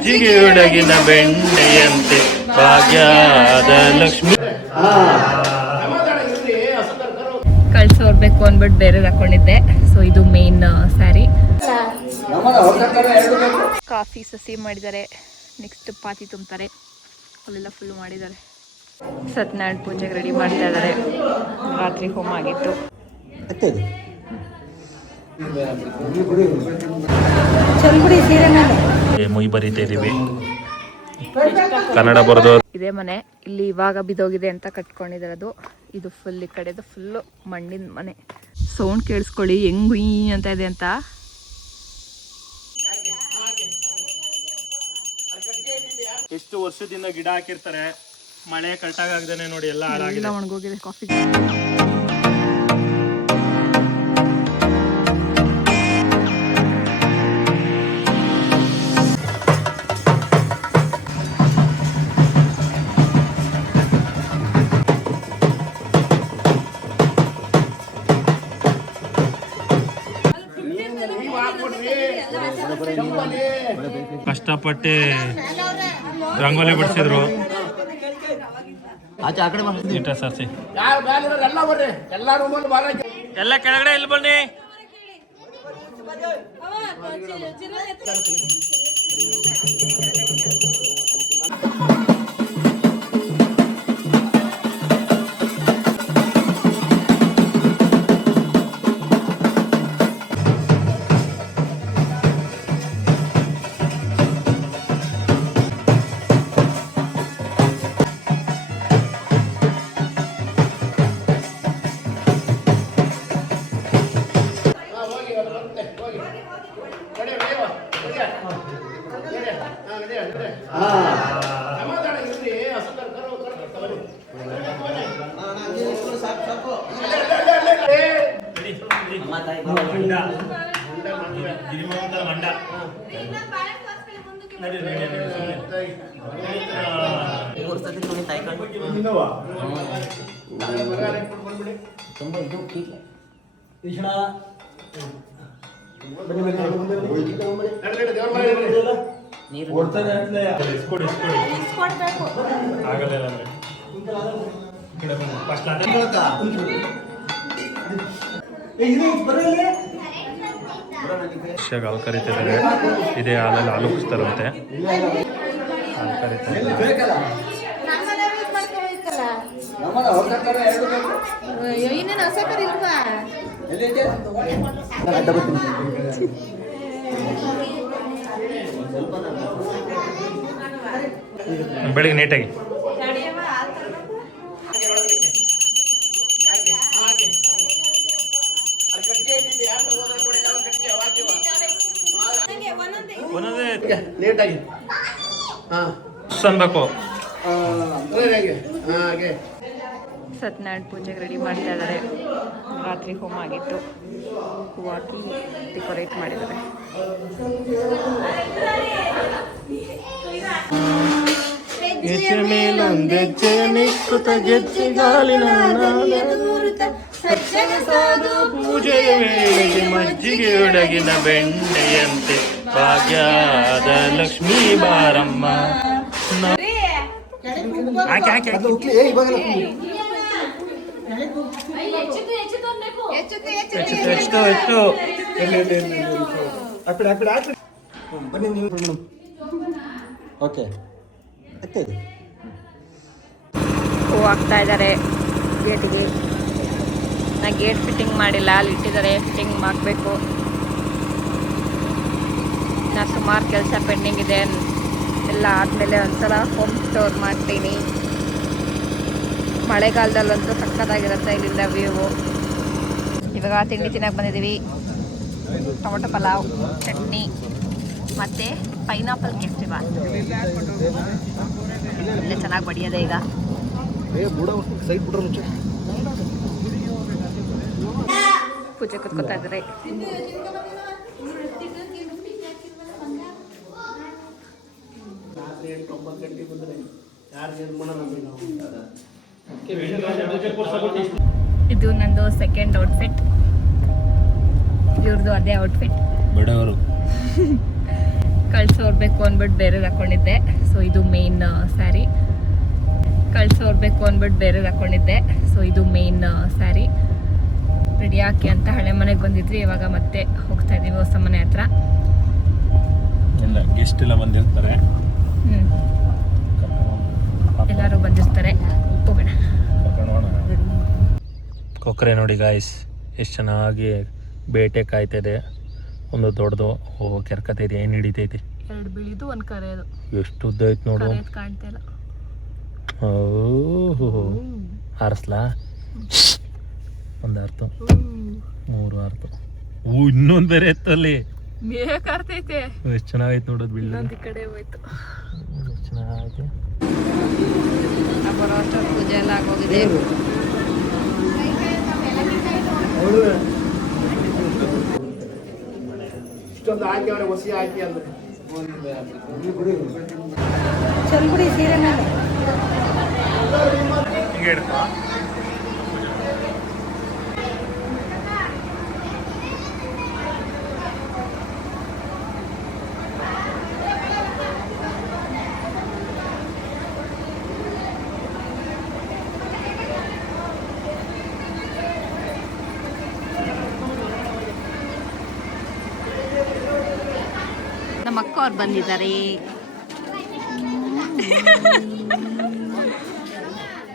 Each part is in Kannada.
ಮಜ್ಜಿಗೆ ಒಳಗಿನ ಬೆಣ್ಣೆಯಂತೆ ಭಾಗ್ಯದ ಲಕ್ಷ್ಮಿ. ಕಳ್ಸೋರ್ಬೇಕು ಅಂದ್ಬಿಟ್ಟು ಬೇರೆ ಹಾಕೊಂಡಿದ್ದೆ. ಸೊ ಇದು ಮೇನ್ ಸ್ಯಾರಿ. ಕಾಫಿ ಸಸಿ ಮಾಡಿದ್ದಾರೆ. ನೆಕ್ಸ್ಟ್ ಪಾತಿ ತುಂಬ್ತಾರೆ. ಅಲ್ಲೆಲ್ಲ ಫುಲ್ ಮಾಡಿದ್ದಾರೆ. ಸತ್ಯನಾರಾಯಣ ಪೂಜೆಗೆ ರೆಡಿ ಮಾಡ್ತಾ ಇದ್ದಾರೆ. ರಾತ್ರಿ ಹೋಮ ಆಗಿತ್ತು. ಮುಯ್ ಬರೀತಾ ಇದೀವಿ. ಕನ್ನಡ ಬರೋದು. ಇದೇ ಮನೆ. ಇಲ್ಲಿ ಇವಾಗ ಬಿದ್ದೋಗಿದೆ ಅಂತ ಕಟ್ಕೊಂಡಿದ್ದಾರೆ. ಅದು ಇದು ಫುಲ್ ಈ ಕಡೆದು ಫುಲ್ ಮಣ್ಣಿನ ಮನೆ. ಸೌಂಡ್ ಕೇಳಿಸ್ಕೊಳ್ಳಿ ಹೆಂಗ್ ಗುಯ್ ಅಂತ ಇದೆ ಅಂತ. ಎಷ್ಟು ವರ್ಷದಿಂದ ಗಿಡ ಹಾಕಿರ್ತಾರೆ, ಮಳೆ ಕಲ್ಟಾಗದೇನೆ ನೋಡಿ ಎಲ್ಲ ಹಾಳಾಗಿದೆ. ಒಣಗೋಗಿದೆ ಕಾಫಿ. ಕಷ್ಟಪಟ್ಟು ರಂಗೋಲಿ ಬಿಡಿಸಿದ್ರು. ಸರ್ಸಿ ಎಲ್ಲ ಕೆಳಗಡೆ ಇಲ್ಲಿ ಬನ್ನಿ. ಹಾಲು ಕರಿತಿದ್ದಾರೆ. ಇದೇ ಹಾಲಲ್ಲಿ ಹಾಲು ಕುಡಿಸ್ತಾರಂತೆ. ಹಾಲು ಕರಿತಾರೆ. ಬೆಳಿಗ್ಗೆ ನೀಟಾಗಿ ನೀಟಾಗಿ ಅನ್ಬೇಕು. ಸತ್ಯನಾರಾಯಣ ಪೂಜೆಗೆ ರೆಡಿ ಮಾಡ್ತಾ ಇದ್ದಾರೆ. ರಾತ್ರಿ ಹೋಮ ಆಗಿತ್ತು. ಹೂವು ಹಾಕಿ ಡೆಕೋರೇಟ್ ಮಾಡಿದ್ದಾರೆ. ಹೆಜ್ಜೆ ಮೇಲೊಂದೆಜ್ಜೆ ನಿಕ್ಕುತ್ತ ಗೆಜ್ಜೆಗಾಲಿನ ಪೂಜೆಯ ವೇಳೆಗೆ ಮಜ್ಜಿಗೆ ಒಳಗಿನ ಬೆಣ್ಣೆಯಂತೆ ಭಾಗ್ಯದ ಲಕ್ಷ್ಮೀ ಬಾರಮ್ಮ. ಹೂವು ಹಾಕ್ತಾ ಇದ್ದಾರೆ ಗೇಟಿಗೆ. ನಾ ಗೇಟ್ ಫಿಟ್ಟಿಂಗ್ ಮಾಡಿಲ್ಲ, ಅಲ್ಲಿ ಇಟ್ಟಿದ್ದಾರೆ. ಫಿಟ್ಟಿಂಗ್ ಮಾಡಬೇಕು. ನಾ ಸುಮಾರು ಕೆಲಸ ಪೆಂಡಿಂಗ್ ಇದೆ. ಎಲ್ಲ ಆದಮೇಲೆ ಒಂದ್ಸಲ ಹೋಮ್ ಸ್ಟೋರ್ ಮಾಡ್ತೀನಿ. ಮಳೆಗಾಲದಲ್ಲಂತೂ ಸಕ್ಕತ್ತಾಗಿರುತ್ತೆ ಇಲ್ಲಿಂದ ವ್ಯೂವು. ಇವಾಗ ತಿಂಡಿ ತಿನ್ನಕ್ಕೆ ಬಂದಿದ್ದೀವಿ. ಟೊಮೊಟೊ ಪಲಾವ್, ಚಟ್ನಿ ಮತ್ತು ಪೈನಾಪಲ್ ಕೇಸರಿ ಬಾತ್. ಇಲ್ಲೇ ಚೆನ್ನಾಗಿ ಬಡಿಯೋದೆ ಈಗ. ಪೂಜೆ ಕೂತ್ಕೊತಾ ಇದ್ದಾರೆ. ಇದು ನಂದು ಸೆಕೆಂಡ್ ಔಟ್ಫಿಟ್. ಇವ್ರದ್ದು ಅದೇ ಔಟ್ಫಿಟ್. ಬಡವರು ಕಳ್ಸೋರ್ಬೇಕು ಅಂದ್ಬಿಟ್ಟು ಬೇರೆ ಹಾಕೊಂಡಿದ್ದೆ. ಸೊ ಇದು ಮೇನ್ ಸ್ಯಾರಿ. ಕಳ್ಸೋರ್ಬೇಕು ಅಂದ್ಬಿಟ್ಟು ಬೇರೆ ಹಾಕೊಂಡಿದ್ದೆ. ಸೊ ಇದು ಮೇನ್ ಸ್ಯಾರಿ. ರೆಡಿ ಹಾಕಿ ಅಂತ ಹಳೆ ಮನೆಗೆ ಬಂದಿದ್ವಿ. ಇವಾಗ ಮತ್ತೆ ಹೋಗ್ತಾ ಇದೀವಿ ಹೊಸ ಮನೆ ಹತ್ರ. ಎಲ್ಲ ಗೆಸ್ಟ್ ಎಲ್ಲ ಬಂದಿರ್ತಾರೆ. ಎಲ್ಲರೂ ಬಂದಿರ್ತಾರೆ. ಹೋಗೋಣ. ಕೊಕ್ಕರೆ ನೋಡಿ ಗಾಯ್ಸ್, ಎಷ್ಟು ಚೆನ್ನಾಗಿ ಬೇಟೆ ಕಾಯ್ತಿದೆ. ಒಂದು ದೊಡ್ಡದು ಕೆರ್ಕತೈತೆ, ಏನು ಹಿಡಿತೈತೆ. 2 ಬಿಳಿದು 1 ಕರೆಯೋದು. ಎಷ್ಟು ಉದ್ದ ಐತೆ ನೋಡು. ಕಾಣ್ತಾ ಇಲ್ಲ. ಹಾರಿಸ್ಲಾ? ಒಂದು ಅರ್ಥ, 3 ಅರ್ಥ. ಇನ್ನೊಂದು ಬೇರೆ ಎತ್ತಲ್ಲಿ ಮೇಕಾರ್ತೈತೆ. ಎಷ್ಟು ಚೆನ್ನಾಗೈತೆ ನೋಡೋದು. ಬಿಲ್ಡ್ ಇನ್ನೊಂದು ಕಡೆ ಹೋಯ್ತು. ಚೆನ್ನಾಗೈತೆ. ಬರೋ ಅಷ್ಟೊತ್ತು ಪೂಜೆ ಎಲ್ಲ ಆಗೋಗಿದೆ. ಇಷ್ಟೊಂದು ಹಾಕಿ ಅವರ ಹೊಸಿ ಹಾಕಿ ಅಂದ್ರೆ ಚಂಬುಡಿ ಸೀರೆ ಮೇಲೆ ಹಿಂಗೆ ಇಡ್ತಾ ನಮ್ಮ ಅಕ್ಕ ಅವ್ರು ಬಂದಿದ್ದಾರೆ.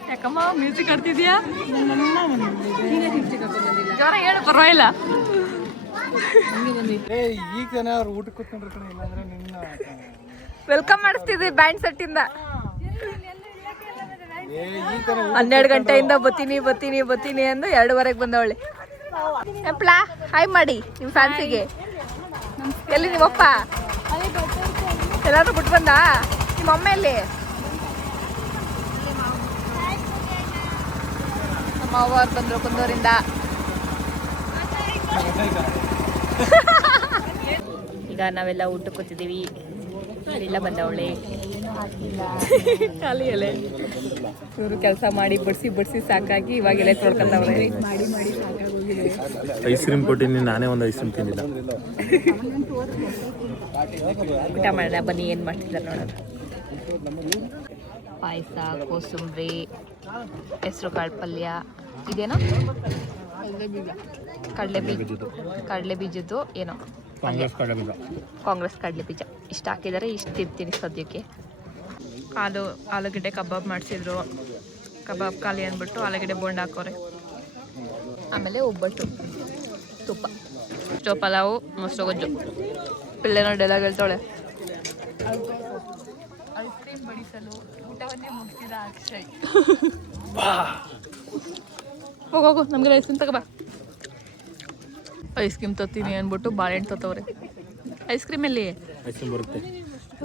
ಯಾಕಮ್ಮ ಮ್ಯೂಸಿಕ್ ಆಡ್ತಿದ್ಯಾ? ಜ್ವರ ಹೇಳು, ಪರವಾಗಿಲ್ಲ. ಈಗ ಅವ್ರು ಊಟಕ್ಕೆ ಕೂತ್ಕೊಂಡ್ರೆ ಕಡೆ ಇಲ್ಲಾಂದ್ರೆ ನಿನ್ನ ವೆಲ್ಕಮ್ ಮಾಡಿಸ್ತಿದ್ವಿ ಬ್ಯಾಂಡ್ ಸೆಟ್ಟಿಂದ. 12 ಗಂಟೆಯಿಂದ ಬತ್ತೀನಿ ಅಂದು 2:15 ಬಂದವಳೆ. ಎಪ್ಲಾ ಹಾಯ್ ಮಾಡಿ ನಿಮ್ಮ ಫ್ಯಾನ್ಸಿಗೆ. ಎಲ್ಲಿ ನಿಮ್ಮಪ್ಪ? ಎಲ್ಲಾದ್ರೂ ಬಿಟ್ಟು ಬಂದ? ನಿಮ್ಮ ಅಮ್ಮ ಎಲ್ಲಿ? ನಮ್ಮ ಅವ್ವ ಬಂದ್ರು ಕುಂದೂರಿಂದ. ಈಗ ನಾವೆಲ್ಲ ಊಟಕ್ಕೆ ಕೂತಿದ್ದೀವಿ. ಎಲ್ಲ ಬಂದವಳೆ ಖಾಲಿ ಎಲೆ. ಇವರು ಕೆಲಸ ಮಾಡಿ ಬಡಿಸಿ ಸಾಕಾಗಿ ಇವಾಗ ಎಲೆ ತೊಳ್ಕೊಂಡವ್ರೆ. ಮಾಡಿ ಸಾಕಾಗೋಗಿದೆ. ಐಸ್ ಕ್ರೀಮ್ ಕೊಟ್ಟಿನಿ, ನಾನೇ ಒಂದು ಐಸ್ ಕ್ರೀಮ್ ತಿಂದಿಲ್ಲ. ಊಟ ಮಾಡೋಣ ಬನ್ನಿ, ಏನು ಮಾಡ್ತಿದ್ದಾರೆ ನೋಡೋಣ. ಪಾಯಸ, ಕೋಸಂಬರಿ, ಹೆಸರು ಕಾಳು ಪಲ್ಯ, ಇದೇನೋ ಕಡಲೆ ಬೀಜದ್ದು ಏನೋ ಕಾಂಗ್ರೆಸ್ ಕಡಲೆ ಬೀಜ. ಇಷ್ಟು ಹಾಕಿದ್ದಾರೆ, ಇಷ್ಟು ತಿಂತೀನಿ ಸದ್ಯಕ್ಕೆ. ಆಲೂಗಡ್ಡೆ ಕಬಾಬ್ ಮಾಡಿಸಿದ್ರು. ಕಬಾಬ್ ಖಾಲಿ ಅಂದ್ಬಿಟ್ಟು ಆಲೂಗಡ್ಡೆ ಬೋಂಡ ಹಾಕೋರೆ. ಆಮೇಲೆ ಒಬ್ಬಟ್ಟು, ತುಪ್ಪ, ಪಲಾವು, ಮೊಸರು ಗೊಜ್ಜು. ಪಿಳ್ಳೆನೋ ಡೈಲಾಗ್ ಹೇಳ್ತಾಳೆ. ಐಸ್ ಕ್ರೀಮ್ ಬಡಿಸಲು ಊಟವನ್ನೇ ಮುಗಿಸಿದ ಅಕ್ಷಯ್. ಹೋಗು ನಮ್ಗೆ ಐಸ್ ಕ್ರೀಮ್ ತಗೋಬಾ. ಐಸ್ ಕ್ರೀಮ್ ತತ್ತೀನಿ ಅಂದ್ಬಿಟ್ಟು ಬಾಳೆಹಣ್ಣು ತತ್ತವ್ರೆ. ಐಸ್ ಕ್ರೀಮ್ ಎಲ್ಲಿ? ಐಸ್ ಕ್ರೀಮ್ ಬರುತ್ತೆ,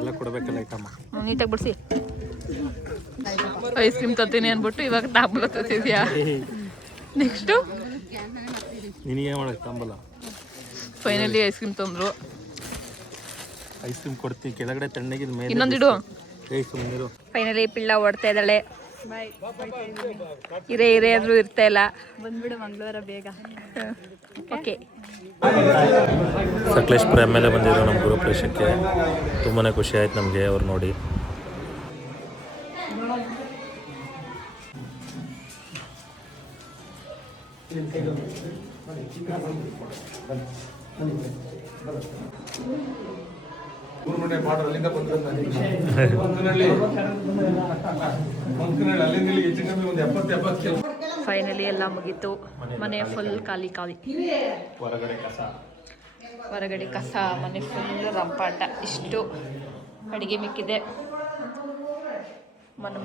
ಎಲ್ಲ ಕೊಡಬೇಕಲ್ಲ ಐಟಮ್ಮ. ನೀಟಾಗಿ ಬಿಡಿಸಿ. ಐಸ್ ಕ್ರೀಮ್ ತತ್ತೀನಿ ಅಂದ್ಬಿಟ್ಟು ಇವಾಗ ತಾಂಬೂಲ ತತ್ತಿದ್ಯಾ? ನೆಕ್ಸ್ಟು ನಿನಗೆ ಮಾಡಕ್ಕೆ ತಾಂಬೂಲ. ಫೈನಲಿ ಐಸ್ ಕ್ರೀಮ್ ತಂದ್ರು. ಐಸ್ ಕ್ರೀಮ್ ಕೊಡ್ತೀವಿ, ಕೆಳಗಡೆ ತಣ್ಣಗಿದ ಮೇಲೆ ಇನ್ನೊಂದಿಡು. ಸುಮ್ಮನಿರು. ಫೈನಲಿ ಪಿಳ್ಳ ಓಡ್ತಾ ಇದ್ದಾಳೆ. ಇರೇ ಅಂದ್ರೂ ಇರ್ತಾ ಇಲ್ಲ. ಬಂದ್ಬಿಡು ಮಂಗಳವಾರ ಬೇಗ. Okay. Sakleshpur M L A ಬಂದಿದ್ರು ನಮ್ಮ ಗೃಹಪ್ರವೇಶಕ್ಕೆ. ತುಂಬಾ ಖುಷಿ ಆಯ್ತು ನಮಗೆ ಅವ್ರು ನೋಡಿ. ಅಲ್ಲಿಂದ ಬಂದ್ರೆ ಫೈನಲಿ ಎಲ್ಲ ಮುಗೀತು. ಮನೆ ಫುಲ್ ಖಾಲಿ. ಹೊರಗಡೆ ಕಸ, ಮನೆ ಫುಲ್ ರಂಪಾಟ. ಇಷ್ಟು ಅಡುಗೆ ಮಿಕ್ಕಿದೆ.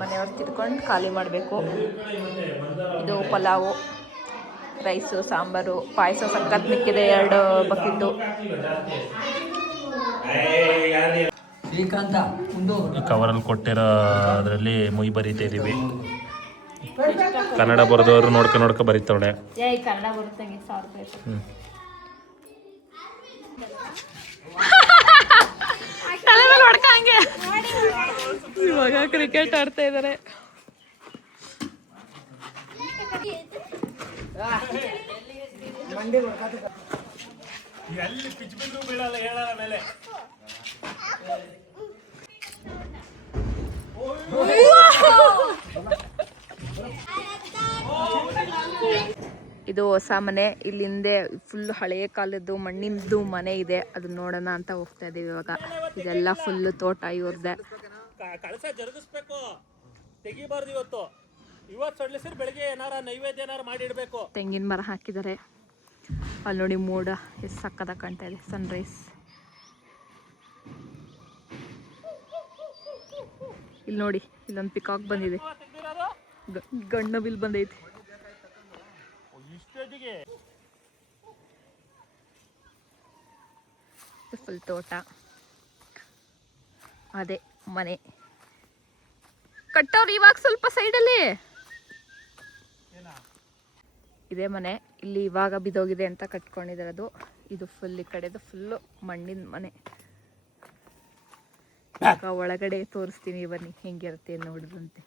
ಮನೆಯವ್ರು ತಿರ್ಕೊಂಡು ಖಾಲಿ ಮಾಡಬೇಕು. ಇದು ಪಲಾವು, ರೈಸು, ಸಾಂಬಾರು, ಪಾಯಸ ಸಖತ್ ಮಿಕ್ಕಿದೆ. 2 ಬಕೆಟು. ಈ ಕವರಲ್ಲಿ ಕೊಟ್ಟಿರೋ ಅದರಲ್ಲಿ ಮುಯಿ ಬರೀತಾ ಇದ್ದೀವಿ. ಕನ್ನಡ ಬರೆದವರು ನೋಡ್ಕೊ ಬರೀತಾವಳೆ. ಕನ್ನಡ ಬರುತ್ತೆ. 1000 ರೂಪಾಯಿ. ತಲೆ ಮೇಲೆ ಹೊಡ್ಕ ಹಂಗೆ. ಇವಾಗ ಕ್ರಿಕೆಟ್ ಆಡ್ತಾ ಇದ್ದಾರೆ. ಎಲ್ಲಿ ಪಿಚ್ ಬಿದ್ದು ಬೀಳಲ್ಲ ಹೇಳಲ್ಲ ಮೇಲೆ. ಇದು ಹೊಸ ಮನೆ. ಇಲ್ಲಿ ಹಿಂದೆ ಫುಲ್ ಹಳೆಯ ಕಾಲದ್ದು ಮಣ್ಣಿಂದು ಮನೆ ಇದೆ, ಅದನ್ನ ನೋಡೋಣ ಅಂತ ಹೋಗ್ತಾ ಇದೀವಿ ಇವಾಗ. ಇದೆಲ್ಲ ಫುಲ್ ತೋಟ ಇವ್ರದ್ದೆ. ಕಳಸ ಜರುಗಿಸ್ಬೇಕು, ತೆಗಿಬಾರ್ದು ಇವತ್ತು ಸಡ್ಲಿಸಿದ್ರೆ ಬೆಳಗ್ಗೆ ಏನಾರ ನೈವೇದ್ಯ ಏನಾರ ಮಾಡಿಡ್ಬೇಕು. ತೆಂಗಿನ ಮರ ಹಾಕಿದ್ದಾರೆ. ಅಲ್ಲಿ ನೋಡಿ ಮೋಡ ಎಷ್ಟು ಸಕ್ಕತ್ತಾಗಿ ಕಾಣ್ತಾ ಇದೆ, ಸನ್ರೈಸ್. ಇಲ್ಲಿ ನೋಡಿ, ಇಲ್ಲೊಂದು ಪಿಕಾಕ್ ಬಂದಿದೆ, ಗಂಡು ಬಿಲ್ ಬಂದೈತಿ. ಫುಲ್ ತೋಟ, ಅದೇ ಮನೆ ಕಟ್ಟೋರು ಇವಾಗ ಸ್ವಲ್ಪ ಸೈಡಲ್ಲಿ ಇದೇ ಮನೆ. ಇಲ್ಲಿ ಇವಾಗ ಬಿದ್ದೋಗಿದೆ ಅಂತ ಕಟ್ಕೊಂಡಿದ್ದಾರೆ. ಅದು ಇದು ಫುಲ್ ಈ ಕಡೆದು ಫುಲ್ಲು ಮಣ್ಣಿನ ಮನೆ. ಇವಾಗ ಒಳಗಡೆ ತೋರಿಸ್ತೀನಿ ಬನ್ನಿ ಹೆಂಗಿರುತ್ತೆ ನೋಡಿದಂತೆ.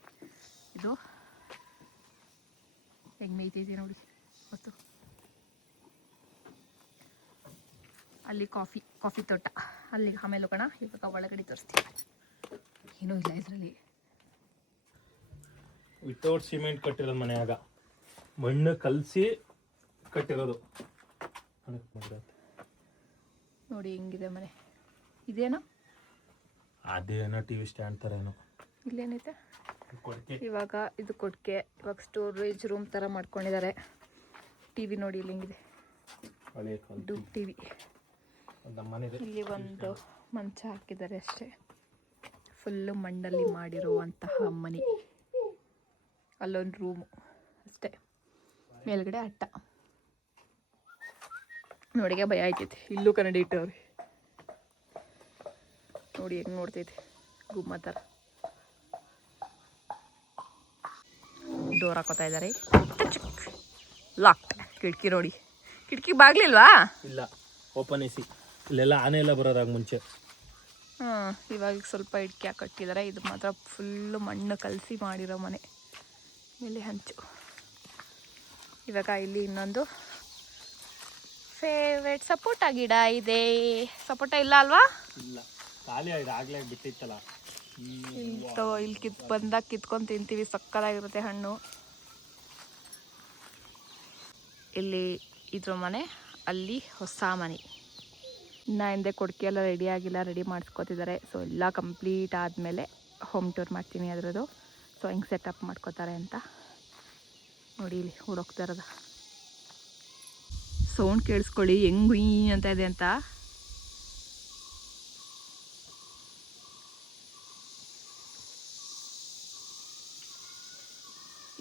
ಇದು ಹೆಂಗೆ ಮೇಯ್ತೈತಿ ನೋಡಿ ಮತ್ತು ಅಲ್ಲಿ ಕಾಫಿ ತೋಟ ಅಲ್ಲಿ ಆಮೇಲೆ ಹೋಗೋಣ. ಇವಾಗ ಒಳಗಡೆ ತೋರಿಸ್ತೀನಿ. ಏನೂ ಇಲ್ಲ ಇದರಲ್ಲಿ. ವಿತೌಟ್ ಸಿಮೆಂಟ್ ಕಟ್ಟಿರೋದು ಮನೆಯಾಗ ಮಣ್ಣು ಕಲಸಿ ಕಟ್ಟಿರೋದು ನೋಡಿ ಹೆಂಗಿದೆ ಮನೆ. ಇದೇನೋ ಅದೇನೋ ಟಿವಿ ಸ್ಟ್ಯಾಂಡ್ ಥರ ಏನೋ ಇಲ್ಲೇನೈತೆ. ಇವಾಗ ಇದು ಕೊಟ್ಟಿಗೆ. ಇವಾಗ ಸ್ಟೋರೇಜ್ ರೂಮ್ ಥರ ಮಾಡ್ಕೊಂಡಿದ್ದಾರೆ. ಟಿವಿ ನೋಡಿ ಇಲ್ಲಿ ಹೆಂಗಿದೆ, ಡುಬ್ ಟಿವಿ. ಇಲ್ಲಿ ಒಂದು ಮಂಚ ಹಾಕಿದ್ದಾರೆ ಅಷ್ಟೇ. ಫುಲ್ಲು ಮಣ್ಣಲ್ಲಿ ಮಾಡಿರುವಂತಹ ಮನೆ. ಅಲ್ಲೊಂದು ರೂಮು ಅಷ್ಟೇ, ಮೇಲ್ಗಡೆ ಅಟ್ಟ. ನೋಡಿಗೆ ಭಯ ಆಯ್ತೈತೆ. ಇಲ್ಲೂ ಕನ್ನಡಿ ಇಟ್ಟವ್ರಿ ನೋಡಿ ಹೆಂಗೆ ನೋಡ್ತೈತೆ ಗುಮ್ಮ ಥರ. ಡೋರ್ ಹಾಕೋತಾ ಇದ್ದಾರೆ. ಲಾಕ್. ಕಿಟಕಿ ನೋಡಿ, ಕಿಟಕಿ ಬಾಗ್ಲಿಲ್ವಾ? ಇಲ್ಲ, ಓಪನ್ ಎಸಿ. ಇಲ್ಲೆಲ್ಲ ಆನೆ ಎಲ್ಲ ಬರೋದಾಗ ಮುಂಚೆ. ಇವಾಗ ಸ್ವಲ್ಪ ಇಟ್ಕೆ ಕಟ್ಟಿದ್ದಾರೆ. ಇದು ಮಾತ್ರ ಫುಲ್ಲು ಮಣ್ಣು ಕಲಸಿ ಮಾಡಿರೋ ಮನೆ. ಮೇಲೆ ಹಂಚು. ಇವಾಗ ಇಲ್ಲಿ ಇನ್ನೊಂದು ಫೇವ್ರೇಟ್ ಸಪೋಟ ಗಿಡ ಇದೆ. ಸಪೋಟ ಇಲ್ಲ ಅಲ್ವಾ? ಇಲ್ಲ, ಖಾಲಿ ಆಗಿದೆ, ಆಗ್ಲೇ ಬಿಟ್ಟಿತ್ತಲ್ಲ. ಇಲ್ಲಿ ಬಂದಾಗ ಕಿತ್ಕೊಂಡು ತಿಂತೀವಿ, ಸಕ್ಕತ್ತಾಗಿರುತ್ತೆ ಹಣ್ಣು. ಇಲ್ಲಿ ಇದ್ರ ಮನೆ, ಅಲ್ಲಿ ಹೊಸ ಮನೆ. ಇನ್ನು ಹಿಂದೆ ಕೊಡ್ಕೆ ಎಲ್ಲ ರೆಡಿ ಆಗಿಲ್ಲ, ರೆಡಿ ಮಾಡಿಸ್ಕೊತಿದ್ದಾರೆ. ಸೊ ಎಲ್ಲ ಕಂಪ್ಲೀಟ್ ಆದಮೇಲೆ ಹೋಮ್ ಟೂರ್ ಮಾಡ್ತೀನಿ ಅದರದ್ದು. ಸೊ ಹಿಂಗೆ ಸೆಟಪ್ ಮಾಡ್ಕೋತಾರೆ ಅಂತ ನೋಡಿ. ಇಲ್ಲಿ ಹುಡುಕ್ತಾ ಇರೋದು ಸೌಂಡ್ ಕೇಳಿಸ್ಕೊಳ್ಳಿ ಹೆಂಗ್ ಗುಯ್ ಅಂತ ಇದೆ ಅಂತ.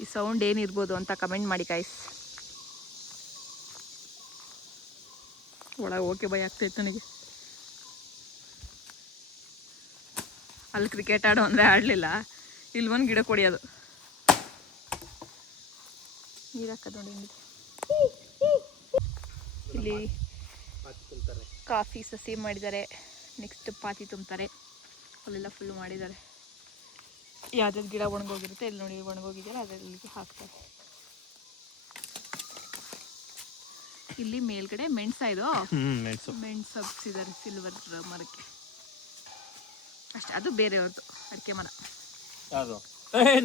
ಈ ಸೌಂಡ್ ಏನಿರ್ಬೋದು ಅಂತ ಕಮೆಂಟ್ ಮಾಡಿ ಗೈಸ್. ಒಳಗೆ ಓಕೆ ಭಯ ಆಗ್ತೈತೆ ನನಗೆ. ಅಲ್ಲಿ ಕ್ರಿಕೆಟ್ ಆಡೋ ಅಂದರೆ ಆಡಲಿಲ್ಲ, ಇಲ್ಲಿ ಒಂದು ಗಿಡ ಕೊಡಿಯೋದು. ನೀರು ಹಾಕೋದು ನೋಡಿ ಹೆಂಗಿದೆ. ಇಲ್ಲಿ ಕಾಫಿ ಸಸಿ ಮಾಡಿದ್ದಾರೆ. ನೆಕ್ಸ್ಟ್ ಪಾತಿ ತುಂಬ್ತಾರೆ. ಅಲ್ಲೆಲ್ಲ ಫುಲ್ ಮಾಡಿದ್ದಾರೆ. ಯಾವ್ದಾದ್ರು ಗಿಡ ಒಣಗೋಗಿರುತ್ತೆ, ಇಲ್ಲಿ ನೋಡಿ ಒಣಗೋಗಿದ್ದಾರೆ, ಅದರಲ್ಲಿ ಹಾಕ್ತಾರೆ. ಇಲ್ಲಿ ಮೇಲ್ಗಡೆ ಮೆಣಸ, ಇದು ಮೆಣಸು ಹಬ್ಸಿದ್ದಾರೆ ಸಿಲ್ವರ್ ಮರಕ್ಕೆ ಅಷ್ಟೇ. ಅದು ಬೇರೆಯವ್ರದ್ದು ಅಡಿಕೆ ಮರ.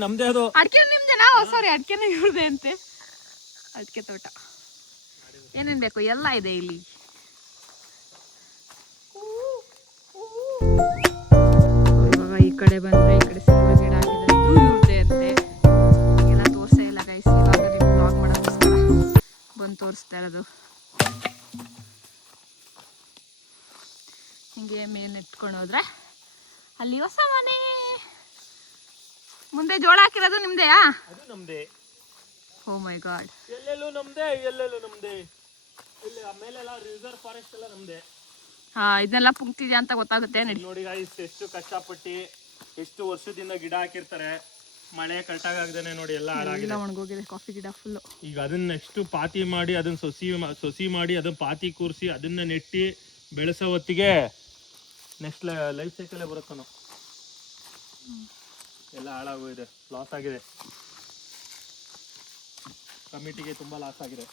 ನಮ್ದೇ ಅದು. ಅಡಿಕೆ ನಿಮ್ದೇನಾ? ಸಾರಿ, ಅಡಿಕೆನ ಇವ್ರದೆ ಅಂತೆ. ಅಡಿಕೆ ತೋಟ. ಏನೇನು ಬೇಕು ಎಲ್ಲ ಇದೆ ಇಲ್ಲಿ. ಇವಾಗ ಈ ಕಡೆ ಬಂದ್ರೆ ಈ ಕಡೆ ಸಿಲ್ವರ್ ಗಿಡ ಹಾಕಿದ್ದಾರೆ, ಇದು ಇವ್ರದೆ ಅಂತೆ. ಎಲ್ಲ ತೋರಿಸೇ ಇಲ್ಲ ಗೈಸ್. ಇವಾಗ ನೀವು ಬ್ಲಾಗ್ ಮಾಡೋಕ್ಕೋಸ್ಕರ ಬಂದು ತೋರಿಸ್ತಾ ಇರೋದು. ಹಿಂಗೆ ಮೇಲೆ ನೆಟ್ಕೊಂಡು ಹೋದ್ರೆ ಅಲ್ಲಿ ಹೊಸ ಮನೆ. ಮುಂದೆ ಜೋಳ ಹಾಕಿರೋದು ನಿಮ್ದೆಯಾ? ಅದು ನಮ್ದೇ. ಓ ಮೈ ಗಾಡ್. ಎಲ್ಲೆಲ್ಲೂ ನಮ್ದೇ, ಎಲ್ಲೆಲ್ಲೂ ನಮ್ದೇ. ಇಲ್ಲಿ ಆಮೇಲೆಲ್ಲ ರಿಸರ್ವ್ ಫಾರೆಸ್ಟ್ ಎಲ್ಲ ನಮ್ದೇ. ಇದನ್ನೆಲ್ಲ ಪುಂಕ್ತಿದೆ ಅಂತ ಗೊತ್ತಾಗುತ್ತೆ. ನೋಡಿ ಗಾಯ್ಸ್, ಎಷ್ಟು ಕಷ್ಟಪಟ್ಟು ಎಷ್ಟು ವರ್ಷದಿಂದ ಗಿಡ ಹಾಕಿರ್ತಾರೆ. ಮಳೆ ಕರೆಕ್ಟಾಗದೇನೆ ನೋಡಿ ಎಲ್ಲ ಹಾಳಾಗಿದೆ, ಒಣಗೋಗಿದೆ ಕಾಫಿ ಗಿಡ ಫುಲ್ಲು. ಈಗ ಅದನ್ನ ನೆಕ್ಸ್ಟ್ ಪಾತಿ ಮಾಡಿ, ಅದನ್ನ ಸೊಸಿ ಮಾಡಿ, ಅದನ್ನ ಪಾತಿ ಕೂರಿಸಿ, ಅದನ್ನ ನೆಟ್ಟಿ ಬೆಳೆಸೋ ಹೊತ್ತಿಗೆ ನೆಕ್ಸ್ಟ್ ಲೈಫ್ ಸೈಕಲೇ ಬರುತ್ತಾನೋ. ಎಲ್ಲ ಹಾಳಾಗೋಗಿದೆ, ಲಾಸ್ ಆಗಿದೆ. ಕಮಿಟಿಗೆ ತುಂಬ ಲಾಸ್ ಆಗಿದೆ.